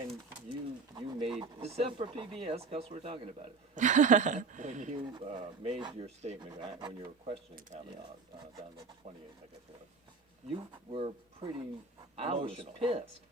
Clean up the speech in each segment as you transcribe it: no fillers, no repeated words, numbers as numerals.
when you made Except for PBS, because we're talking about it. when you made your statement when you were questioning Kavanaugh down the 28th, I guess it was, you were pretty I was emotional. pissed.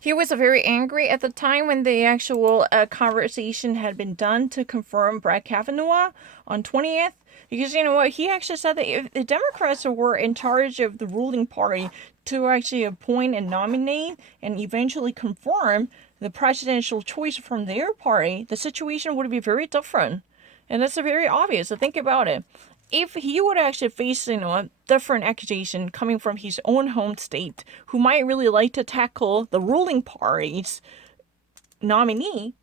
He was very angry at the time when the actual conversation had been done to confirm Brett Kavanaugh on 20th. Because you know what, he actually said that if the Democrats were in charge of the ruling party to actually appoint and nominate and eventually confirm the presidential choice from their party, the situation would be very different. And that's very obvious. So think about it. If he would actually face, a different accusation coming from his own home state, who might really like to tackle the ruling party's nominee,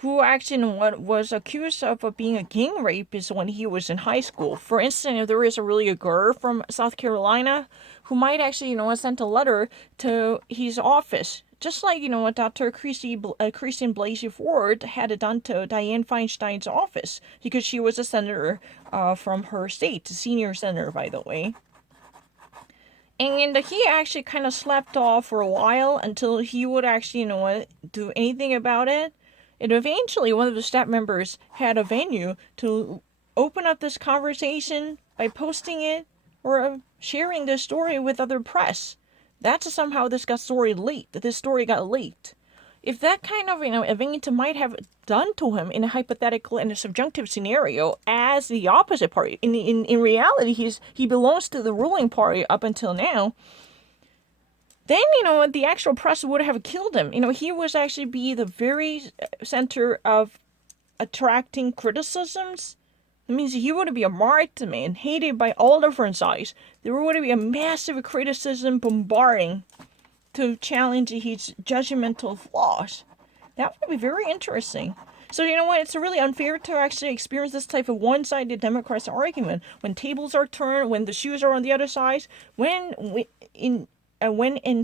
who actually, was accused of being a gang rapist when he was in high school. For instance, if there is a girl from South Carolina who might actually, send a letter to his office, just like, what Dr. Christine Blasey Ford had done to Dianne Feinstein's office, because she was a senator from her state, a senior senator, by the way. And he actually kind of slept off for a while until he would actually, do anything about it. And eventually, one of the staff members had a venue to open up this conversation by posting it or sharing the story with other press. That's somehow this story got leaked. If that kind of, event might have done to him in a hypothetical and a subjunctive scenario as the opposite party, in reality, he belongs to the ruling party up until now, then, the actual press would have killed him. He was actually be the very center of attracting criticisms. That means he would be a marked man, hated by all different sides. There would be a massive criticism bombarding to challenge his judgmental flaws. That would be very interesting. So you know what? It's really unfair to actually experience this type of one-sided Democrats argument when tables are turned, when the shoes are on the other side, when in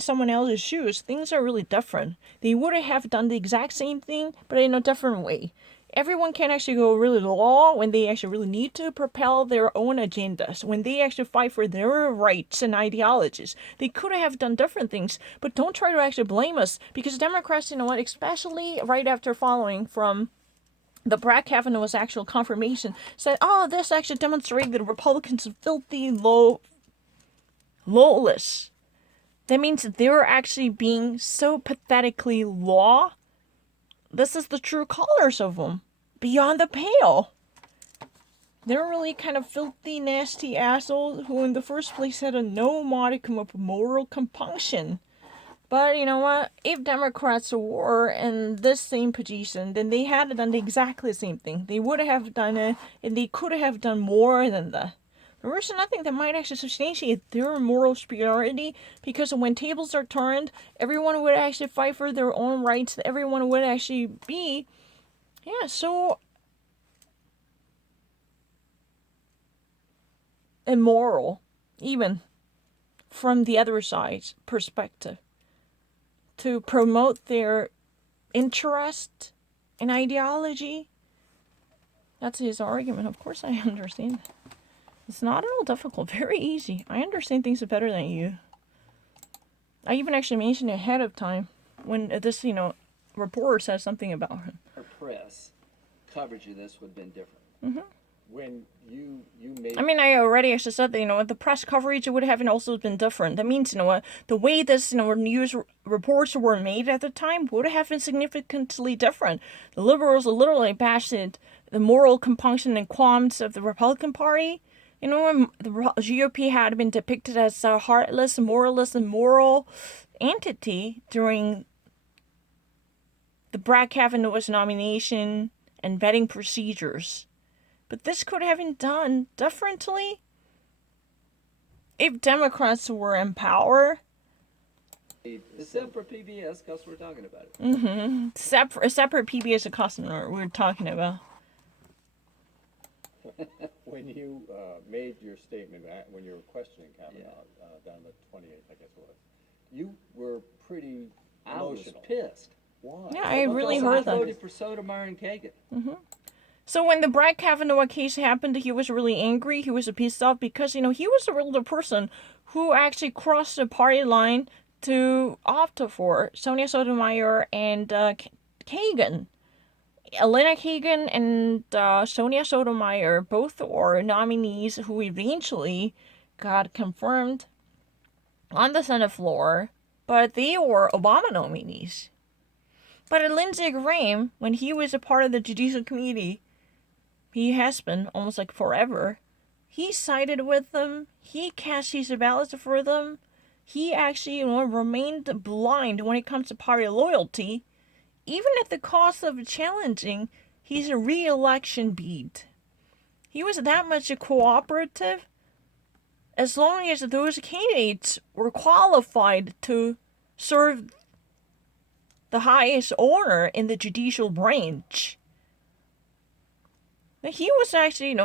someone else's shoes, things are really different. They would have done the exact same thing, but in a different way. Everyone can actually go really low when they actually really need to propel their own agendas, when they actually fight for their rights and ideologies. They could have done different things, but don't try to actually blame us, because Democrats, especially right after following from the Brett Kavanaugh's actual confirmation, said, oh, this actually demonstrated that Republicans are filthy, lawless. That means they're actually being so pathetically law. This is the true colors of them. Beyond the pale. They're really kind of filthy, nasty assholes who in the first place had no modicum of moral compunction. But you know what? If Democrats were in this same position, then they had done exactly the same thing. They would have done it, and they could have done more than that. There was nothing that might actually substantiate their moral superiority, because when tables are turned, everyone would actually fight for their own rights. Everyone would actually be, so immoral, even from the other side's perspective, to promote their interest and ideology. That's his argument. Of course, I understand. It's not at all difficult. Very easy. I understand things better than you. I even actually mentioned ahead of time when this, reporter says something about him. Our press coverage of this would have been different. Mm-hmm. When you made... I already actually said that, the press coverage would have also been different. That means, the way this, news reports were made at the time would have been significantly different. The liberals literally bashed the moral compunction and qualms of the Republican Party. When the GOP had been depicted as a heartless, moralist, and moral entity during the Brett Kavanaugh's nomination and vetting procedures. But this could have been done differently if Democrats were in power. Except for PBS, because we're talking about it. Mm-hmm. Separate PBS customer we're talking about. When you made your statement when you were questioning Kavanaugh down the 28th, I guess it was, you were pretty emotional. I was pissed. Why? Yeah, I really heard that. I voted for Sotomayor and Kagan. Mm-hmm. So when the Brett Kavanaugh case happened, he was really angry. He was pissed off because, he was the person who actually crossed the party line to opt for Sonia Sotomayor and Kagan. Elena Kagan and Sonia Sotomayor both were nominees who eventually got confirmed on the Senate floor, but they were Obama nominees. But Lindsey Graham, when he was a part of the Judicial Committee, he has been almost like forever, he sided with them, he cast his ballots for them, he actually remained blind when it comes to party loyalty, even at the cost of challenging his re-election bid. He was that much cooperative as long as those candidates were qualified to serve the highest honor in the judicial branch. He was actually,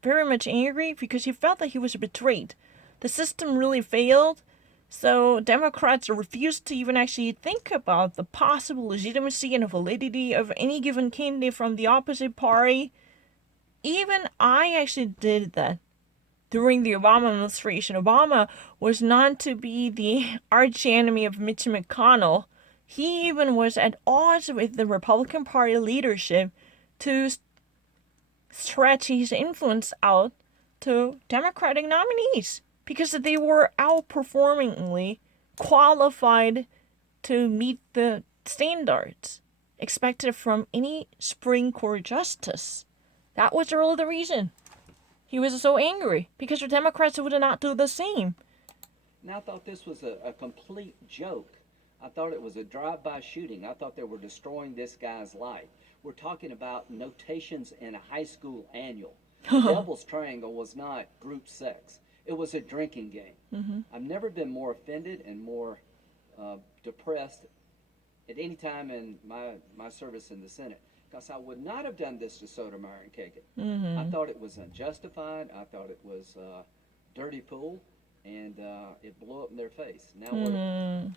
very much angry because he felt that he was betrayed. The system really failed, so Democrats refused to even actually think about the possible legitimacy and validity of any given candidate from the opposite party. Even I actually did that during the Obama administration. Obama was known to be the arch enemy of Mitch McConnell. He even was at odds with the Republican Party leadership to stretch his influence out to Democratic nominees because they were outperformingly qualified to meet the standards expected from any Supreme Court justice. That was really the reason he was so angry, because the Democrats would not do the same. And I thought this was a complete joke. I thought it was a drive-by shooting. I thought they were destroying this guy's life. We're talking about notations in a high school annual. Devil's Triangle was not group sex. It was a drinking game. Mm-hmm. I've never been more offended and more depressed at any time in my service in the Senate, because I would not have done this to Sotomayor and Kagan. Mm-hmm. I thought it was unjustified. I thought it was dirty pool, and it blew up in their face. Now what?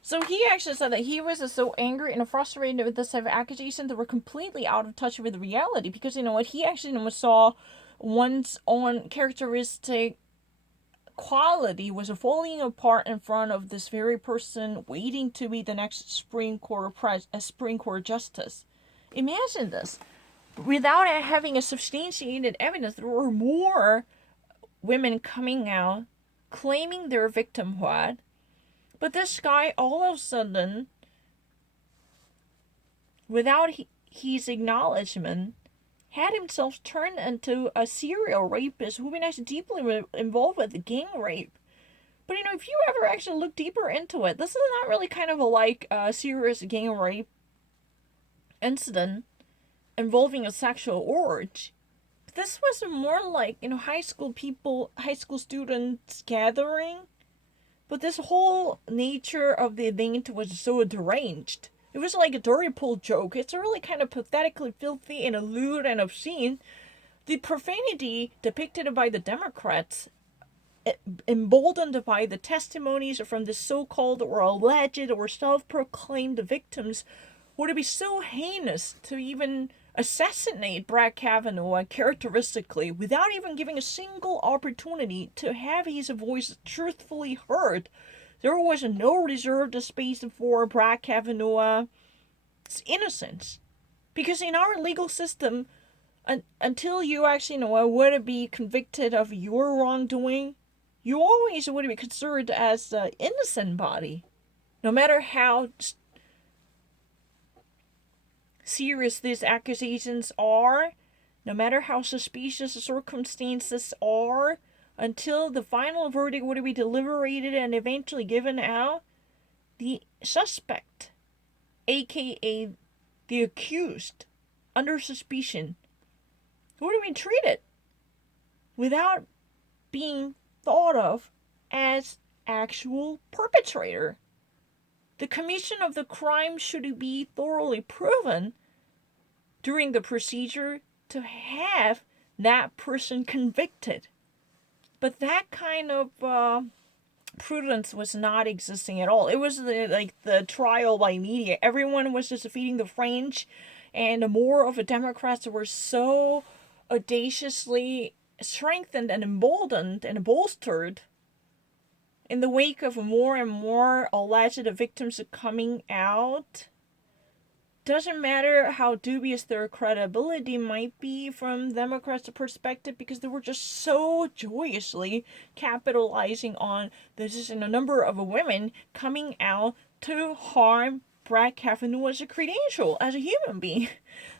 So he actually said that he was so angry and frustrated with this type of accusation that were completely out of touch with reality, because what he actually saw one's own characteristic quality was falling apart in front of this very person waiting to be the next Supreme Court justice. Imagine this. Without having a substantiated evidence, there were more women coming out claiming their victimhood. But this guy, all of a sudden, without his acknowledgement, had himself turned into a serial rapist who been actually deeply involved with gang rape. But if you ever actually look deeper into it, this is not really kind of a serious gang rape incident involving a sexual urge. This was more like high school students gathering. But this whole nature of the event was so deranged. It was like a dirty pool joke. It's really kind of pathetically filthy and lewd and obscene. The profanity depicted by the Democrats, emboldened by the testimonies from the so-called or alleged or self-proclaimed victims, would be so heinous to even assassinate Brett Kavanaugh characteristically without even giving a single opportunity to have his voice truthfully heard. There was no reserved space for Brett Kavanaugh's innocence. Because in our legal system, until you actually would be convicted of your wrongdoing, you always would be considered as an innocent body. No matter how serious these accusations are, no matter how suspicious the circumstances are, until the final verdict would be deliberated and eventually given out, the suspect, aka the accused, under suspicion, would be treated without being thought of as actual perpetrator. The commission of the crime should be thoroughly proven during the procedure to have that person convicted. But that kind of prudence was not existing at all. It was the trial by media. Everyone was just feeding the French, and more of the Democrats were so audaciously strengthened and emboldened and bolstered in the wake of more and more alleged victims coming out, doesn't matter how dubious their credibility might be from Democrats' perspective, because they were just so joyously capitalizing on this in a number of women coming out to harm Brad Kavanaugh's credential as a human being.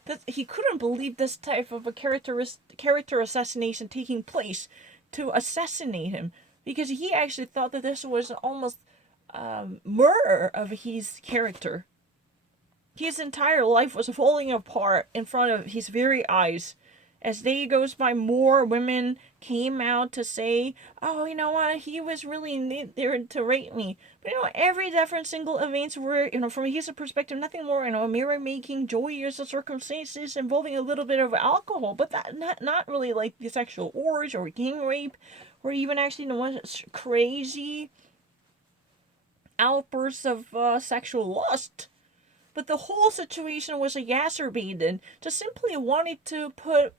That he couldn't believe this type of a character assassination taking place to assassinate him, because he actually thought that this was almost murder of his character. His entire life was falling apart in front of his very eyes. As day goes by, more women came out to say, oh, you know what, he was really there to rape me. But, every different single events were, from his perspective, nothing more, mirror-making, joyous circumstances involving a little bit of alcohol. But that not really like the sexual urge or gang rape, or even actually, crazy outbursts of sexual lust. But the whole situation was exacerbated. Just simply wanted to put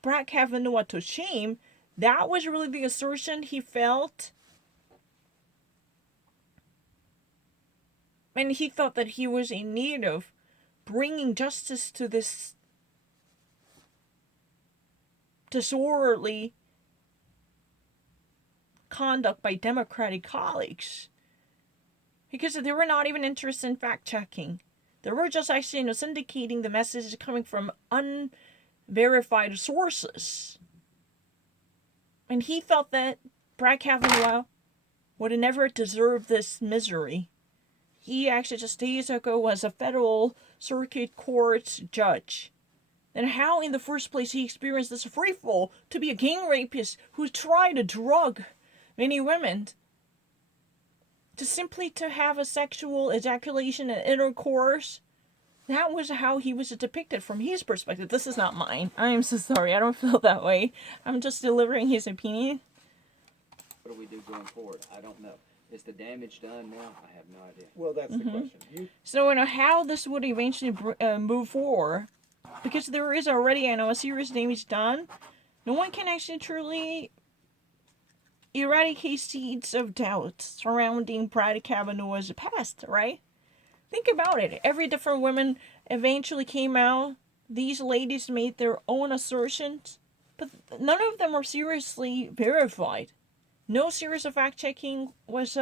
Brad Kavanaugh to shame. That was really the assertion he felt. And he thought that he was in need of bringing justice to this disorderly conduct by Democratic colleagues. Because they were not even interested in fact-checking. They were just actually, syndicating the messages coming from unverified sources. And he thought that Brad Kavanaugh would have never deserved this misery. He actually just days ago was a federal circuit court judge. And how in the first place he experienced this free fall to be a gang rapist who tried to drug many women, to simply to have a sexual ejaculation and intercourse. That was how he was depicted from his perspective. This is not mine. I am so sorry. I don't feel that way. I'm just delivering his opinion. What do we do going forward? I don't know. Is the damage done now? I have no idea. Well, that's the question. So, how this would eventually move forward, because there is already, a serious damage done, no one can actually truly eradicate seeds of doubt surrounding Brad Kavanaugh's past, right? Think about it. Every different woman eventually came out. These ladies made their own assertions, but none of them are seriously verified. No series of fact-checking was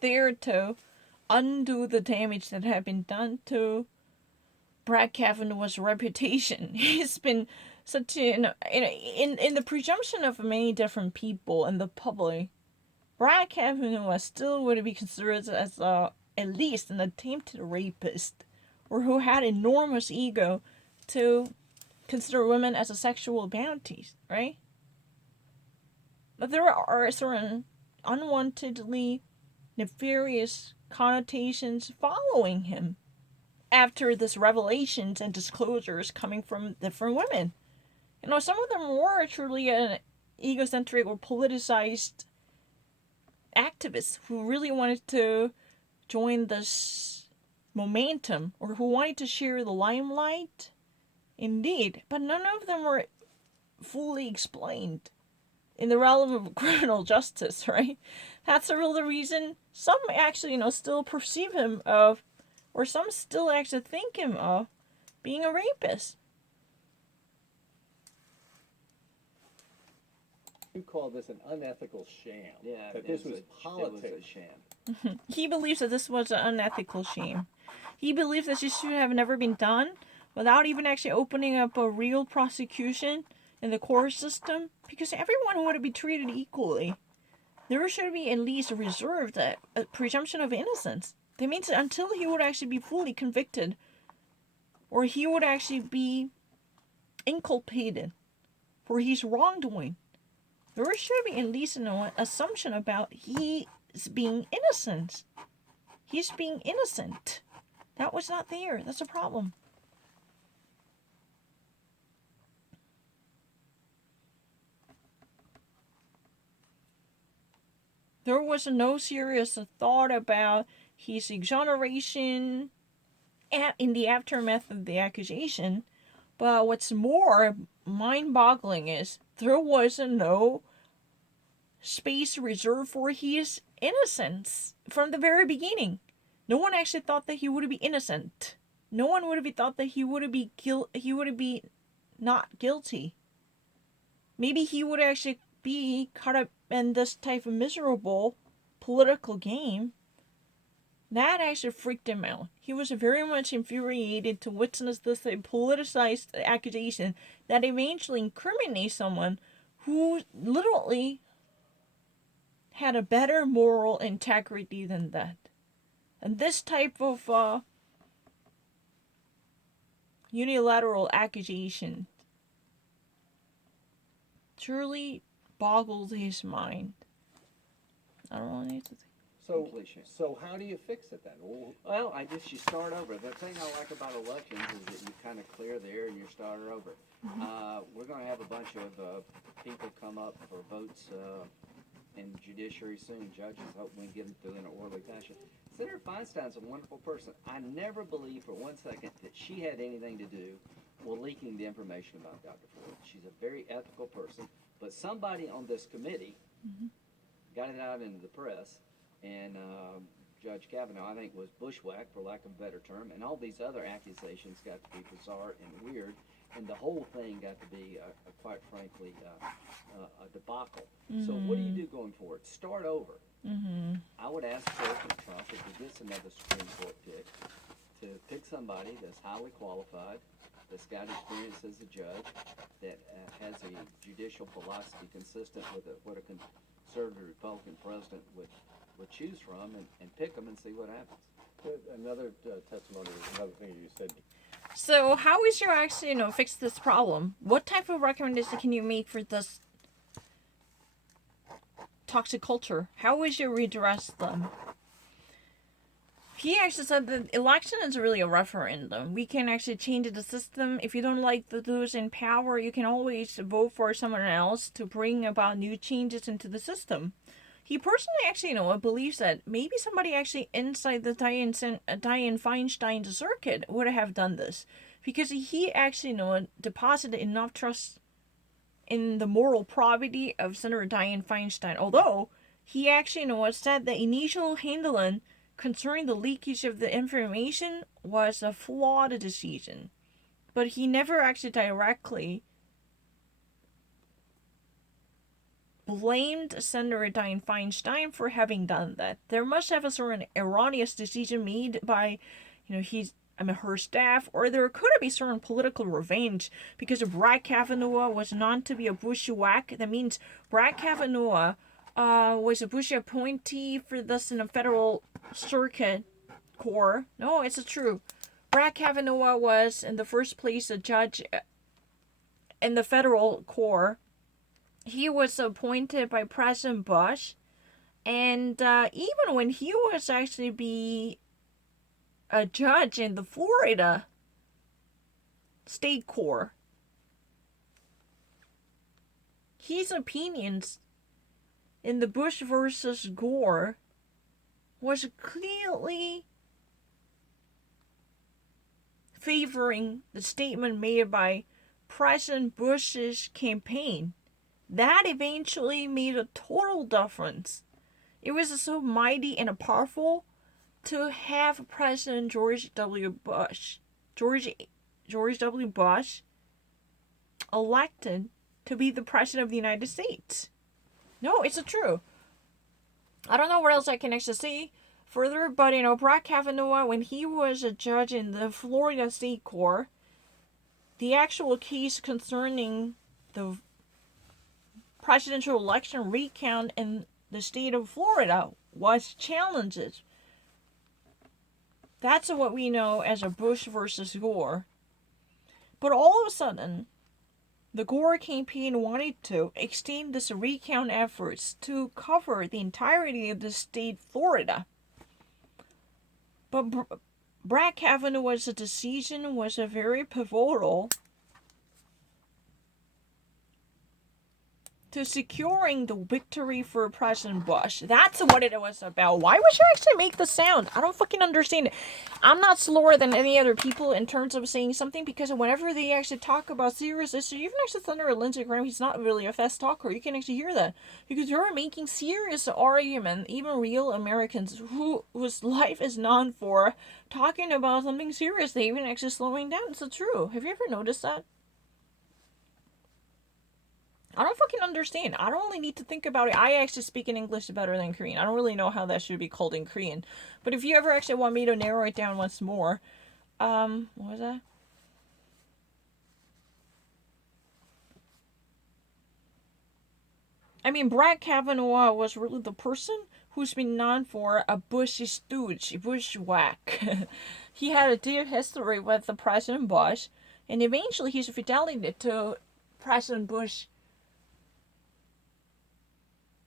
there to undo the damage that had been done to Brad Kavanaugh's reputation. He's been such in the presumption of many different people in the public. Brad Kavanaugh still would be considered as at least an attempted rapist, or who had enormous ego to consider women as a sexual bounties, right? But there are certain unwantedly nefarious connotations following him after this revelations and disclosures coming from different women. Some of them were truly an egocentric or politicized activists who really wanted to join this momentum, or who wanted to share the limelight. Indeed, but none of them were fully explained in the realm of criminal justice, right? That's the real reason some actually, still perceive him of, or some still actually think him of, being a rapist. You call this an unethical sham. Yeah, that this was politics. It was a sham. He believes that this was an unethical shame. He believes that this should have never been done without even actually opening up a real prosecution in the court system, because everyone would be treated equally. There should be at least reserved a presumption of innocence. That means that until he would actually be fully convicted, or he would actually be inculpated for his wrongdoing, there should be at least an assumption about he's being innocent. He's being innocent. That was not there. That's a problem. There was no serious thought about his exoneration in the aftermath of the accusation, But what's more mind-boggling is there was no space reserved for his innocence from the very beginning. No one actually thought that he would be innocent. No one would have thought that he would be not guilty. Maybe he would actually be caught up in this type of miserable political game. That actually freaked him out. He was very much infuriated to witness this politicized accusation that eventually incriminates someone who literally had a better moral integrity than that. And this type of unilateral accusation truly boggled his mind. I don't want to. So, Completion. so how do you fix it then? Well, I guess you start over. The thing I like about elections is that you kind of clear the air and you start over. We're going to have a bunch of people come up for votes in judiciary soon. Judges, hope we can get them through in an orderly fashion. Senator Feinstein's a wonderful person. I never believed for one second that she had anything to do with leaking the information about Dr. Ford. She's a very ethical person, but somebody on this committee got it out into the press, and Judge Kavanaugh, I think, was bushwhacked, for lack of a better term, and all these other accusations got to be bizarre and weird, and the whole thing got to be, quite frankly, a debacle. So what do you do going forward? Start over. I would ask President Trump, if he gets another Supreme Court pick, to pick somebody that's highly qualified, that's got experience as a judge, that has a judicial philosophy consistent with what a conservative Republican president would choose from, and pick them and see what happens. Another testimony, another thing you said. So how is your actually, fix this problem? What type of recommendation can you make for this toxic culture? How would you redress them? He actually said that election is really a referendum. We can actually change the system. If you don't like those in power, you can always vote for someone else to bring about new changes into the system. He personally actually, believes that maybe somebody actually inside the Dianne Feinstein circuit would have done this. Because he actually, deposited enough trust in the moral probity of Senator Dianne Feinstein. Although, he actually, said the initial handling concerning the leakage of the information was a flawed decision. But he never actually directly blamed Senator Dianne Feinstein for having done that. There must have a certain erroneous decision made by, her staff, or there could be certain political revenge because Brett Kavanaugh was known to be a bushwhack. That means Brett Kavanaugh was a Bush appointee for this in a federal circuit court. No, it's true. Brett Kavanaugh was in the first place a judge in the federal court. He was appointed by President Bush, and even when he was actually be a judge in the Florida state court, his opinions in the Bush versus Gore was clearly favoring the statement made by President Bush's campaign. That eventually made a total difference. It was so mighty and powerful to have President George W. Bush elected to be the president of the United States. No, it's true. I don't know what else I can actually say further, but Brett Kavanaugh, when he was a judge in the Florida State Court, the actual case concerning the presidential election recount in the state of Florida was challenged. That's what we know as a Bush versus Gore. But all of a sudden, the Gore campaign wanted to extend this recount efforts to cover the entirety of the state Florida. But Brett Kavanaugh's decision was a very pivotal to securing the victory for President Bush. That's what it was about. Why would you actually make the sound? I don't fucking understand it. I'm not slower than any other people in terms of saying something, because whenever they actually talk about serious issues, even actually Senator Lindsey Graham, he's not really a fast talker. You can actually hear that. Because you're making serious argument, even real Americans whose life is known for talking about something serious, they even actually slowing down. It's true. Have you ever noticed that? I don't fucking understand. I don't really need to think about it. I actually speak in English better than Korean. I don't really know how that should be called in Korean. But if you ever actually want me to narrow it down once more, what was that? I mean, Brett Kavanaugh was really the person who's been known for a Bush stooge, bushwhack. He had a deep history with the President Bush, and eventually his fidelity to President Bush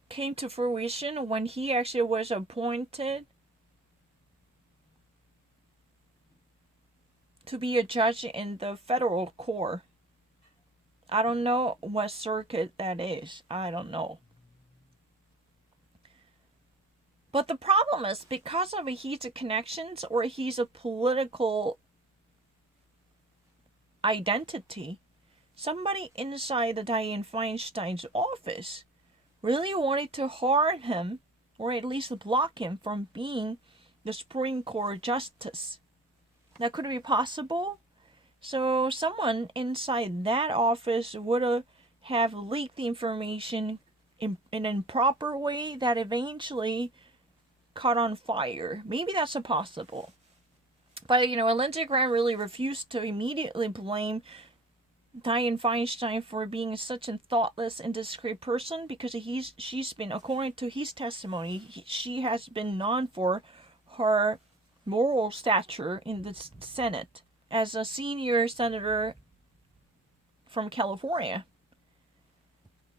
came to fruition when he actually was appointed to be a judge in the federal court. I don't know what circuit that is. I don't know. But the problem is, because of his connections or his political identity, somebody inside the Dianne Feinstein's office really wanted to harm him, or at least block him from being the Supreme Court justice. That could be possible. So someone inside that office would have leaked the information in an improper way that eventually caught on fire. Maybe that's possible. But, Lindsey Graham really refused to immediately blame Dianne Feinstein for being such a thoughtless and discreet person, because she's been, according to his testimony, she has been known for her moral stature in the Senate as a senior senator from California.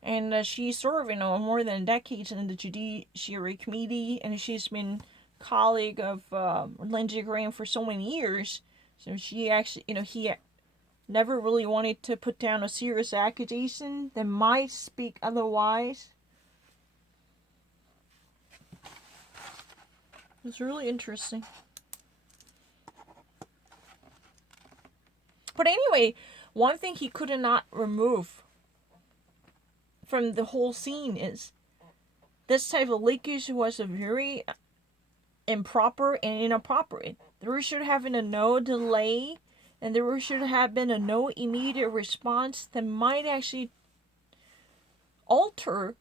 And she served, more than a decade in the Judiciary Committee, and she's been colleague of Lindsey Graham for so many years. So she actually, he never really wanted to put down a serious accusation that might speak otherwise. It's really interesting. But anyway, one thing he could not remove from the whole scene is this type of leakage was a very improper and inappropriate. There should have been no delay, and there should have been no immediate response that might actually alter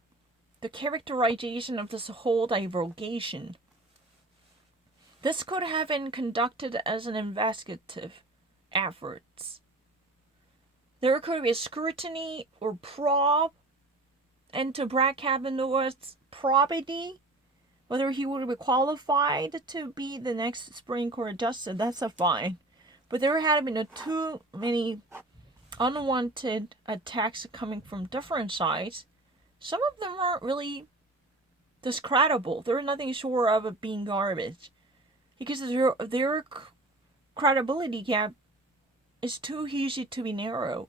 the characterization of this whole divulgation. This could have been conducted as an investigative efforts. There could be a scrutiny or probe into Brett Kavanaugh's probity, whether he would be qualified to be the next Supreme Court justice. That's fine. But there had been too many unwanted attacks coming from different sides. Some of them aren't really discreditable. They're nothing short of it being garbage. Because their credibility gap is too easy to be narrowed.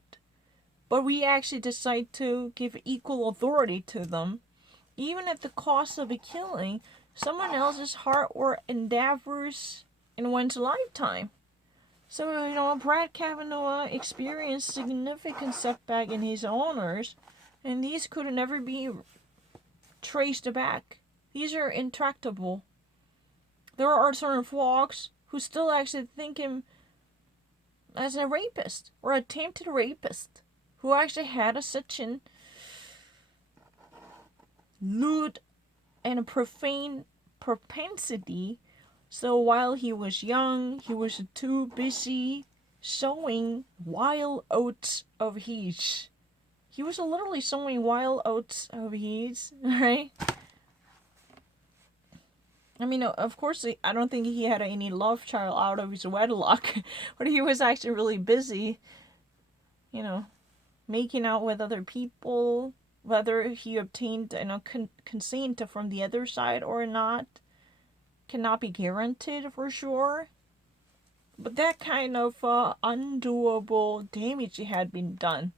But we actually decide to give equal authority to them, even at the cost of killing someone else's heart or endeavors in one's lifetime. So, Brett Kavanaugh experienced significant setback in his honors, and these could never be traced back. These are intractable. There are certain folks who still actually think him as a rapist or attempted rapist, who actually had such an lewd and a profane propensity. So while he was young, he was too busy sowing wild oats of his. He was literally sowing wild oats of his, right? I mean, of course, I don't think he had any love child out of his wedlock, but he was actually really busy, making out with other people. Whether he obtained consent from the other side or not cannot be guaranteed for sure. But that kind of undoable damage had been done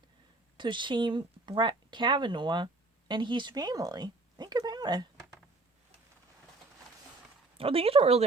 to shame Brett Kavanaugh and he's family. Think about it. Oh, these are really